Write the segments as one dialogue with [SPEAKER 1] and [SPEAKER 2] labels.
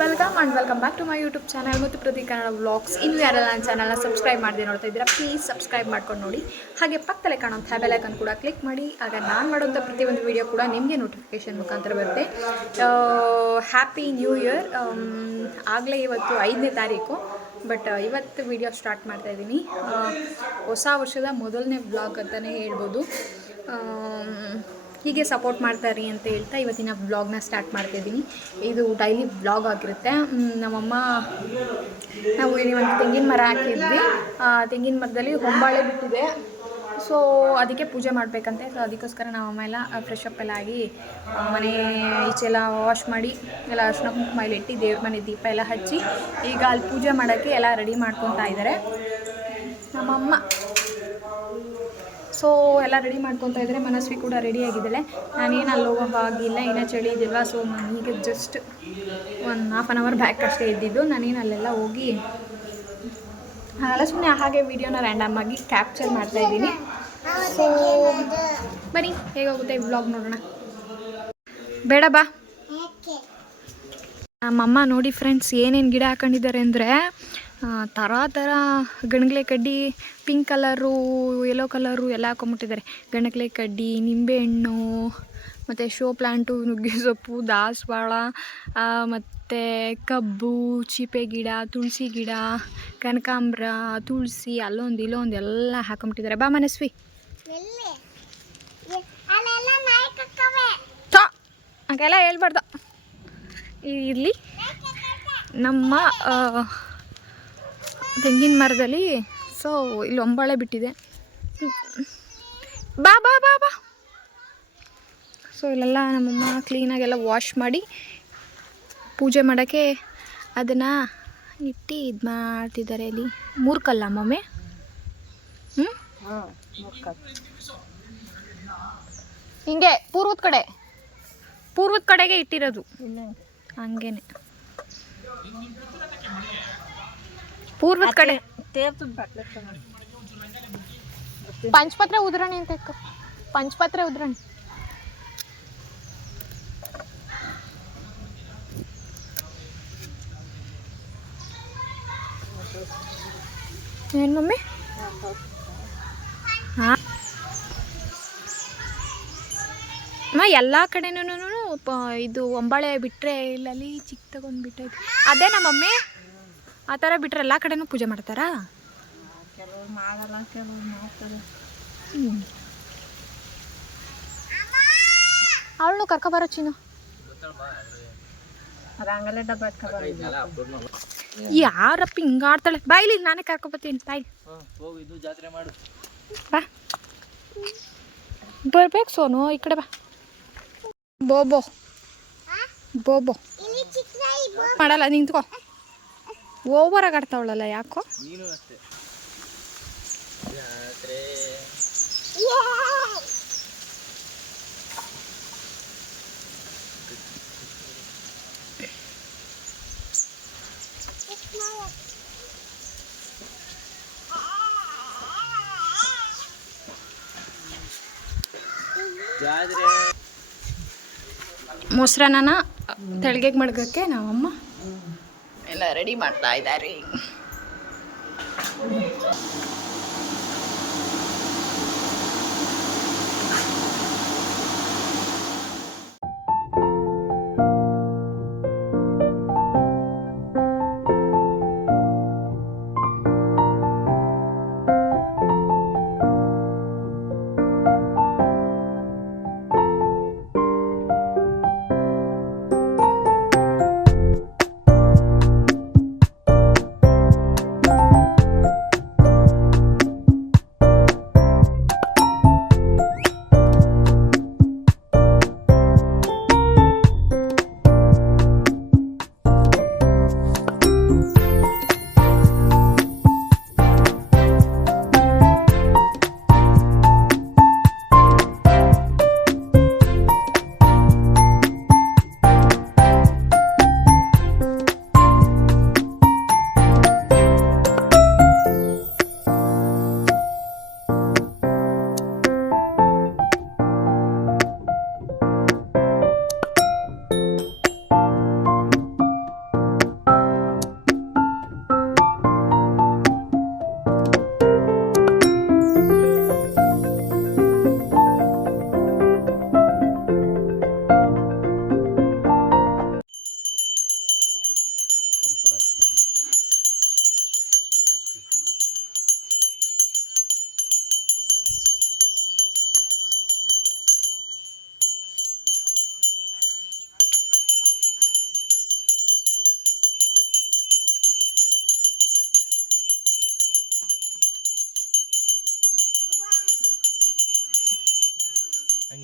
[SPEAKER 1] Welcome and welcome back to my YouTube channel ಮತ್ತು ಪ್ರತಿ Kannada vlogs ಇನ್ನು ಯಾರೆಲ್ಲ ನನ್ನ ಚಾನಲ್ನ ಸಬ್ಸ್ಕ್ರೈಬ್ ಮಾಡದೆ ನೋಡ್ತಾ ಇದ್ದೀರಾ ಪ್ಲೀಸ್ ಸಬ್ಸ್ಕ್ರೈಬ್ ಮಾಡ್ಕೊಂಡು ನೋಡಿ. ಹಾಗೆ ಪಕ್ಕದಲ್ಲೇ ಕಾಣೋಂಥ ಬೆಲೈಕನ್ ಕೂಡ ಕ್ಲಿಕ್ ಮಾಡಿ. ಆಗ ನಾನು ಮಾಡೋಂಥ ಪ್ರತಿಯೊಂದು ವೀಡಿಯೋ ಕೂಡ ನಿಮಗೆ ನೋಟಿಫಿಕೇಷನ್ ಮುಖಾಂತರ ಬರುತ್ತೆ. ಹ್ಯಾಪಿ ನ್ಯೂ ಇಯರ್ ಆಗಲೇ ಇವತ್ತು ಐದನೇ ತಾರೀಕು. ಬಟ್ ಇವತ್ತು ವಿಡಿಯೋ ಸ್ಟಾರ್ಟ್ ಮಾಡ್ತಾ ಇದ್ದೀನಿ. ಹೊಸ ವರ್ಷದ ಮೊದಲನೇ ಬ್ಲಾಗ್ ಅಂತಲೇ ಹೇಳ್ಬೋದು. ಹೀಗೆ ಸಪೋರ್ಟ್ ಮಾಡ್ತಾರೆ ಅಂತ ಹೇಳ್ತಾ ಇವತ್ತಿನ ಬ್ಲಾಗ್ನ ಸ್ಟಾರ್ಟ್ ಮಾಡ್ತಾ ಇದ್ದೀನಿ ಇದು ಡೈಲಿ ಬ್ಲಾಗ್ ಆಗಿರುತ್ತೆ. ನಮ್ಮಮ್ಮ, ನಾವು ಒಂದು ತೆಂಗಿನ ಮರ ಹಾಕಿದ್ವಿ. ತೆಂಗಿನ ಮರದಲ್ಲಿ ಹೊಂಬಾಳೆ ಬಿಟ್ಟಿದೆ. ಸೊ ಅದಕ್ಕೆ ಪೂಜೆ ಮಾಡಬೇಕಂತೆ. ಸೊ ಅದಕ್ಕೋಸ್ಕರ ನಮ್ಮಮ್ಮ ಎಲ್ಲ ಫ್ರೆಶ್ ಅಪ್ ಎಲ್ಲ ಆಗಿ ಮನೆ ಈಚೆಲ್ಲ ವಾಶ್ ಮಾಡಿ, ಎಲ್ಲ ಅರ್ಶಿನ ಕುಂಕುಮ ಇಲ್ಲಿ ಇಟ್ಟು ದೇವ್ರ ಮನೆ ದೀಪ ಎಲ್ಲ ಹಚ್ಚಿ, ಈಗ ಅಲ್ಲಿ ಪೂಜೆ ಮಾಡೋಕ್ಕೆ ಎಲ್ಲ ರೆಡಿ ಮಾಡ್ಕೊತಾ ಇದ್ದಾರೆ ನಮ್ಮಮ್ಮ. ಸೊ ಎಲ್ಲ ರೆಡಿ ಮಾಡ್ಕೊತಾ ಇದ್ದರೆ ಮನಸ್ವಿ ಕೂಡ ರೆಡಿ ಆಗಿದ್ದಾಳೆ ನಾನೇನು ಅಲ್ಲಿ ಹೋಗೋ ಹಾಗಿಲ್ಲ ಇನ್ನೂ ಚಳಿ ಇದಿಲ್ಲ ಸೊ ನಾನು ಈಗ ಜಸ್ಟ್ ಒಂದು ಹಾಫ್ ಆನ್ ಅವರ್ ಬ್ಯಾಕ್ ಅಷ್ಟೇ ಇದ್ದಿದ್ದು. ನಾನೇನು ಅಲ್ಲೆಲ್ಲ ಹೋಗಿ ಅಲ್ಲ ಸುಮ್ಮನೆ ಹಾಗೆ ವೀಡಿಯೋನ ರ್ಯಾಂಡಮ್ ಆಗಿ ಕ್ಯಾಪ್ಚರ್ ಮಾಡ್ತಾ ಇದ್ದೀನಿ. ಸೊ ಬನ್ನಿ ಹೇಗೋಗುತ್ತೆ ಬ್ಲಾಗ್ ನೋಡೋಣ. ಬೇಡ ಬಾ. ನಮ್ಮಮ್ಮ ನೋಡಿ ಫ್ರೆಂಡ್ಸ್ ಏನೇನು ಗಿಡ ಹಾಕೊಂಡಿದ್ದಾರೆ ಅಂದರೆ ಥರ ಥರ ಗಣಗ್ಲೆ ಕಡ್ಡಿ ಪಿಂಕ್ ಕಲರು ಯೆಲ್ಲೋ ಕಲರು ಎಲ್ಲ ಹಾಕೊಂಬಿಟ್ಟಿದ್ದಾರೆ ಗಣಗ್ಲೆ ಕಡ್ಡಿ ನಿಂಬೆಹಣ್ಣು ಮತ್ತು ಶೋ ಪ್ಲ್ಯಾಂಟು ನುಗ್ಗೆ ಸೊಪ್ಪು ದಾಸವಾಳ ಮತ್ತು ಕಬ್ಬು ಚೀಪೆ ಗಿಡ ತುಳಸಿ ಗಿಡ ಕನಕಾಂಬ್ರ ತುಳಸಿ ಅಲ್ಲೊಂದು ಇಲ್ಲೊಂದು ಎಲ್ಲ ಹಾಕೊಂಬಿಟ್ಟಿದ್ದಾರೆ ಬಾ ಮನಸ್ವಿ. ಹಾಗೆಲ್ಲ ಹೇಳ್ಬಾರ್ದು. ಇರಲಿ. ನಮ್ಮ ತೆಂಗಿನ ಮರದಲ್ಲಿ. ಸೊ ಇಲ್ಲಿ ಒಂಬಾಳೆ ಬಿಟ್ಟಿದೆ. ಬಾ ಬಾ ಬಾ ಬಾ. ಸೊ ಇಲ್ಲೆಲ್ಲ ನಮ್ಮಮ್ಮ ಕ್ಲೀನಾಗೆಲ್ಲ ವಾಶ್ ಮಾಡಿ ಪೂಜೆ ಮಾಡೋಕ್ಕೆ ಅದನ್ನು ಇಟ್ಟು ಇದು ಮಾಡ್ತಿದ್ದಾರೆ ಇಲ್ಲಿ. ಮೂರು ಕಲ್ಲ ಮಮ್ಮಿ ಹ್ಞೂ ಹಿಂಗೆ ಪೂರ್ವದ ಕಡೆ. ಪೂರ್ವದ ಕಡೆಗೆ ಇಟ್ಟಿರೋದು. ಹಂಗೇನೆ. ಪೂರ್ವದ ಕಡೆ. ಪಂಚಪತ್ರೆ ಉದ್ರಣಿ ಅಂತ ಇತ್ತು ಪಂಚಪತ್ರೆ ಉದ್ರಣಿ. ಏನು ಮಮ್ಮಿ? ಹಾಂ. ಅಮ್ಮ ಎಲ್ಲ ಕಡೆನೂ ಇದು ಒಂಬಾಳೆ ಬಿಟ್ಟರೆ ಇಲ್ಲಲ್ಲಿ ಚಿಕ್ಕ ತಗೊಂಡ್ಬಿಟ್ಟೈತಿ. ಅದೇ ನಮ್ಮ ಮಮ್ಮಿ? ಆ ಥರ ಬಿಟ್ಟರೆ ಎಲ್ಲ ಕಡೆನೂ ಪೂಜೆ ಮಾಡ್ತಾರಾ?
[SPEAKER 2] ಕೆಲವ್ರು ಮಾಡಲ್ಲ ಕೆಲವ್ರು ಮಾಡ್ತಾರೆ.
[SPEAKER 1] ಹ್ಞೂ ಅವಳು ಕರ್ಕೊಬಾರೋ ಚೀನು.
[SPEAKER 2] ರಂಗಲೆ ಡಬ್ಬ
[SPEAKER 1] ಯಾರಪ್ಪ ಹಿಂಗಾಡ್ತಾಳೆ ಬಾಯ್ಲಿ ನಾನೇ ಕರ್ಕೊಬತ್ತೀನಿ ಮಾಡು. ಬಾ. ಬರ್ಬೇಕು ಸೋನು ಈ ಕಡೆ ಬಾ. ಬೋಬೋ ಬೋಬೋ ಮಾಡಲ್ಲ ನಿಂತ್ಕೋ ಓವರಾಗಿ ಆಡ್ತಾವಳಲ್ಲ ಯಾಕೋ? ಮೊಸರನ್ನ ತೆಳ್ಗೆಗೆ ಮಡ್ಗಕ್ಕೆ ನಾವಮ್ಮ ಎಲ್ಲ ರೆಡಿ ಮಾಡ್ತಾ ಇದ್ದಾರೆ.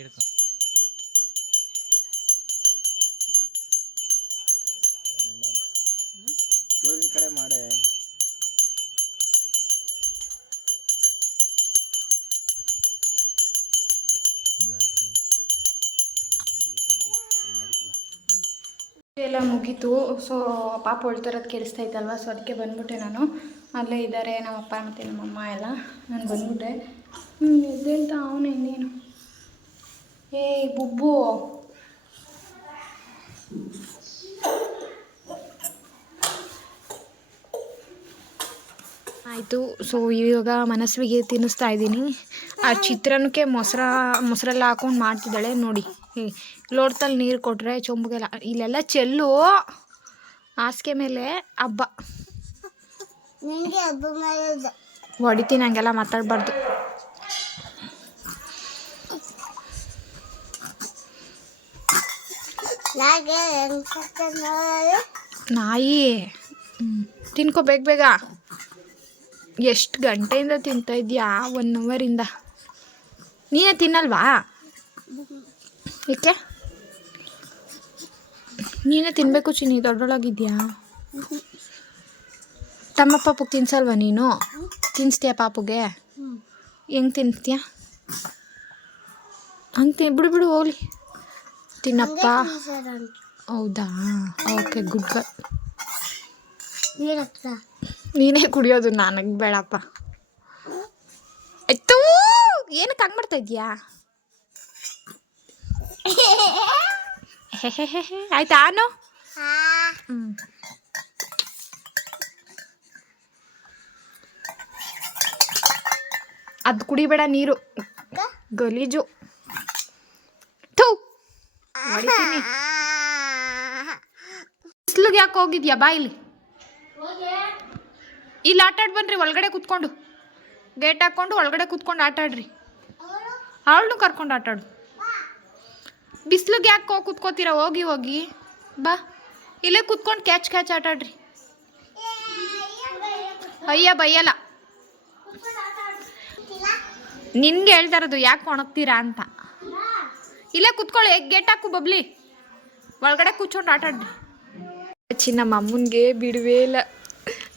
[SPEAKER 3] ಹಿಡ್ಕೊ. ಫ್ಲೋರಿನ ಕಡೆ ಮಾಡೆ.
[SPEAKER 1] ಎಲ್ಲ ಮುಗೀತು. ಸೊ ಪಾಪ ಹೊಳ್ತಿರೋದು ಕೇಳಿಸ್ತಾ ಇತ್ತಲ್ವ? ಸೊ ಅದಕ್ಕೆ ಬಂದ್ಬಿಟ್ಟೆ ನಾನು. ಅಲ್ಲೇ ಇದ್ದಾರೆ ನಮ್ಮಪ್ಪ ಮತ್ತು ನಮ್ಮಮ್ಮ ಎಲ್ಲ. ನಾನು ಬಂದ್ಬಿಟ್ಟೆ. ಹ್ಞೂ ಎದ್ದೇಳ್ತಾ ಅವನು ಇನ್ನೇನು ಏಯ್ ಬುಬ್ಬು ಆಯಿತು ಸೊ ಇವಾಗ ಮನಸ್ವಿಗೆ ತಿನ್ನಿಸ್ತಾ ಇದ್ದೀನಿ. ಆ ಚಿತ್ರಾನ್ನಕ್ಕೆ ಮೊಸರ ಮೊಸರೆಲ್ಲ ಹಾಕೊಂಡು ಮಾಡ್ತಿದ್ದಾಳೆ ನೋಡಿ. ಲೋಟದಲ್ಲಿ ನೀರು ಕೊಟ್ಟರೆ ಚೊಂಬುಗೆಲ್ಲ ಇಲ್ಲೆಲ್ಲ ಚೆಲ್ಲು ಹಾಸಿಗೆ ಮೇಲೆ ಹಬ್ಬ. ಹೊಡಿತೀನಿ ಹಂಗೆಲ್ಲ ಮಾತಾಡಬಾರ್ದು. ನಾಯಿ. ತಿನ್ಕೋ ಬೇಗ ಬೇಗ. ಎಷ್ಟು ಗಂಟೆಯಿಂದ ತಿಂತಾ ಇದೆಯಾ? ಒನ್ ಅವರಿಂದ. ನೀನೇ ತಿನ್ನಲ್ವಾ? ಏಕೆ? ನೀನೇ ತಿನ್ನಬೇಕು ಚಿನ್ನಿ ದೊಡ್ಡೊಳಗಿದ್ಯಾ? ತಮ್ಮ ಪಾಪುಗೆ ತಿನ್ಸಲ್ವಾ ನೀನು? ತಿನ್ಸ್ತೀಯ ಪಾಪುಗೆ? ಹೆಂಗೆ ತಿಂತೀಯ ಹಂಗೆ ತಿನ್ ಬಿಡು ಬಿಡು ಹೋಗ್ಲಿ. ತಿನ್ನಪ್ಪ. ಹೌದಾ? ಓಕೆ ಗುಡ್
[SPEAKER 2] ನೀರಕ್ಕ
[SPEAKER 1] ನೀನೇ ಕುಡಿಯೋದು ನನಗೆ ಬೇಡಪ್ಪ. ಆಯ್ತು ಏನಕ್ಕೆ ಹಂಗೆ ಮಾಡ್ತಾ ಇದೆಯಾ ಆಯ್ತಾ ಆನು? ಹ್ಞೂ ಅದು ಕುಡಿಬೇಡ ನೀರು. ಗಲೀಜು. ಹೊಡಿತೀನಿ. ಬಿಸ್ಲಿಗೆ ಯಾಕೆ ಹೋಗಿದ್ಯಾ ಬಾ ಇಲ್ಲಿ. ಇಲ್ಲಿ ಆಟ ಆಡ್ ಬನ್ರಿ ಒಳಗಡೆ ಕೂತ್ಕೊಂಡು. ಗೇಟ್ ಹಾಕ್ಕೊಂಡು ಒಳಗಡೆ ಕುತ್ಕೊಂಡು ಆಟ ಆಡ್ರಿ. ಅವಳನ್ನು ಕರ್ಕೊಂಡು ಆಟಾಡು ಬಿಸ್ಲಿಗೆ ಯಾಕೆ ಹೋಗಿ ಕೂತ್ಕೋತೀರಾ? ಹೋಗಿ ಹೋಗಿ. ಬಾ. ಇಲ್ಲೇ ಕೂತ್ಕೊಂಡು ಕ್ಯಾಚ್ ಕ್ಯಾಚ್ ಆಟಾಡ್ರಿ ಅಯ್ಯ ಬೈಯಲ್ಲ. ನಿನ್ಗೆ ಹೇಳ್ತಾರದು ಯಾಕೆ ಒಣಗ್ತೀರಾ ಅಂತ. ಇಲ್ಲೇ ಕುತ್ಕೊಳ್ಳಿ ಗೇಟ್ ಹಾಕು ಬಬ್ಲಿ. ಒಳಗಡೆ ಕೂತ್ಕೊಂಡು ಆಟ ಚಿನ್ನ ನಮ್ಮ ಅಮ್ಮನಿಗೆ ಬಿಡುವೇ ಇಲ್ಲ.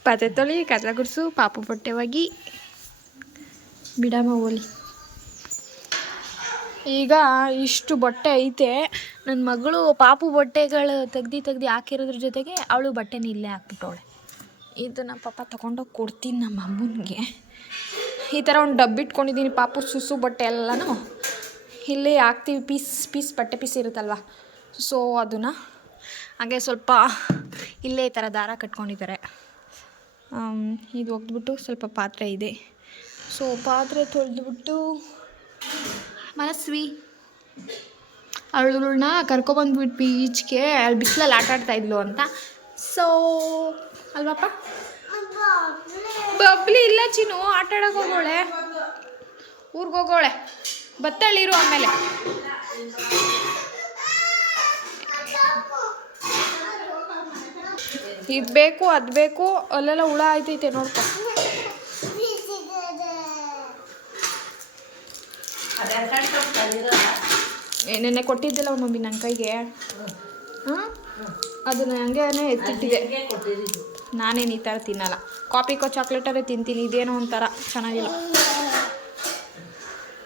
[SPEAKER 1] ಪಾತ್ರೆ ತೊಳಿ, ಕತ್ಲ ಗುಡಿಸು, ಪಾಪು ಪೊಟ್ಟೆವಾಗಿ. ಬಿಡಮ್ಮ ಓಲಿ. ಈಗ ಇಷ್ಟು ಬಟ್ಟೆ ಐತೆ. ನನ್ನ ಮಗಳು ಪಾಪು ಬಟ್ಟೆಗಳು ತೆಗ್ದು ತೆಗ್ದು ಹಾಕಿರೋದ್ರ ಜೊತೆಗೆ ಅವಳು ಬಟ್ಟೆನ ಇಲ್ಲೇ ಹಾಕ್ಬಿಟ್ಟವಳೆ. ಇದನ್ನು ಪಾಪ ತೊಗೊಂಡೋಗಿ ಕೊಡ್ತೀನಿ ನಮ್ಮ ಅಮ್ಮನಿಗೆ. ಈ ಥರ ಒಂದು ಡಬ್ಬಿಟ್ಕೊಂಡಿದ್ದೀನಿ ಪಾಪು, ಸುಸು ಬಟ್ಟೆ ಎಲ್ಲನೂ. ಇಲ್ಲೇ ಹಾಕ್ತೀವಿ ಪೀಸ್ ಪೀಸ್ ಬಟ್ಟೆ ಪೀಸ್ ಇರುತ್ತಲ್ವ? ಸೊ ಅದನ್ನು ಹಾಗೆ ಸ್ವಲ್ಪ ಇಲ್ಲೇ ಈ ಥರ ದಾರ ಕಟ್ಕೊಂಡಿದ್ದಾರೆ. ಇದು ಒಗೆದ್ಬಿಟ್ಟು ಸ್ವಲ್ಪ ಪಾತ್ರೆ ಇದೆ. ಸೊ ಪಾತ್ರೆ ತೊಳೆದ್ಬಿಟ್ಟು ಮನಸ್ವಿ. ಅವಳನ್ನ ಕರ್ಕೊಬಂದ್ಬಿಟ್ಟು ಬೀಚ್ಗೆ, ಅಲ್ಲಿ ಬಿಸಿಲಲ್ಲಿ ಆಟ ಆಡ್ತಾ ಇದ್ಲು ಅಂತ. ಸೊ ಅಲ್ವಪ್ಪ? ಬಬ್ಲಿ ಇಲ್ಲ ಚಿನ್ನು ಆಟ ಆಡೋಕೆ ಹೋಗೋಳೆ. ಊರಿಗೆ ಹೋಗೋಳೆ. ಬತ್ತಳಿರು ಆಮೇಲೆ. ಇದು ಬೇಕು, ಅದು ಬೇಕು, ಅಲ್ಲೆಲ್ಲ ಹುಳ ಆಯ್ತೈತೆ ನೋಡ್ಕೊ. ನೆನ್ನೆ ಕೊಟ್ಟಿದ್ದಿಲ್ಲ ಮಮ್ಮಿ ನನ್ನ ಕೈಗೆ. ಹಾಂ? ಅದನ್ನ ಹಂಗೆ ಎತ್ತಿಟ್ಟಿದೆ. ನಾನೇನು ಈ ಥರ ತಿನ್ನಲ್ಲ. ಕಾಪಿಕೋ ಚಾಕ್ಲೇಟರೇ ತಿಂತೀನಿ, ಇದೇನೋ ಒಂಥರ, ಚೆನ್ನಾಗಿಲ್ಲ.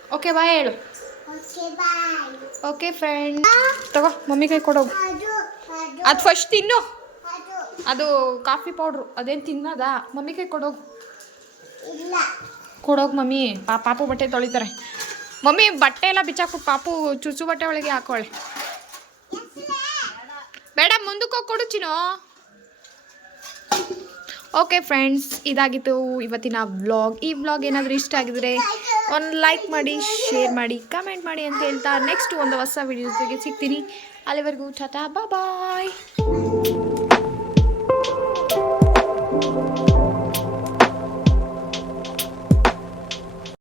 [SPEAKER 1] ಓಕೆ ಬಾಯ್ ಹೇಳು.
[SPEAKER 2] ಓಕೆ
[SPEAKER 1] ಫ್ರೆಂಡ್ ತಗೋ ಮಮ್ಮಿ ಕೈ ಕೊಡೋಗು
[SPEAKER 2] ಅದು
[SPEAKER 1] ಫಸ್ಟ್ ತಿನ್ನು.
[SPEAKER 2] ಅದು.
[SPEAKER 1] ಕಾಫಿ ಪೌಡ್ರು ಅದೇನು ತಿನ್ನೋದಾ? ಮಮ್ಮಿ ಕೈ ಕೊಡೋಗು ಕೊಡೋಗು ಮಮ್ಮಿ. ಪಾ ಪಾಪು ಬಟ್ಟೆ ತೊಳಿತಾರೆ. ಮಮ್ಮಿ ಬಟ್ಟೆ ಎಲ್ಲ ಬಿಚ್ಚಾಕ್ಬಿಟ್ಟು ಪಾಪು ಚುಚ್ಚು ಬಟ್ಟೆ ಒಳಗೆ ಹಾಕೊಳ್ಳಿ ಬೇಡ ಮುಂದಕ್ಕೆ ಹೋಗಿ ಕೊಡು ಚಿನೋ ಓಕೆ ಫ್ರೆಂಡ್ಸ್ ಇದಾಗಿತ್ತು ಇವತ್ತಿನ ವ್ಲಾಗ್ ಈ ವ್ಲಾಗ್ ಏನಾದರೂ ಇಷ್ಟ ಆಗಿದ್ರೆ ಒಂದು ಲೈಕ್ ಮಾಡಿ ಶೇರ್ ಮಾಡಿ ಕಮೆಂಟ್ ಮಾಡಿ ಅಂತ ಹೇಳ್ತಾ ನೆಕ್ಸ್ಟ್ ಒಂದು ಹೊಸ ವಿಡಿಯೋಸ್ ಜೊತೆಗೆ ಸಿಗ್ತೀನಿ. ಅಲ್ಲಿವರೆಗೂ ಟಾಟಾ ಬಾಯ್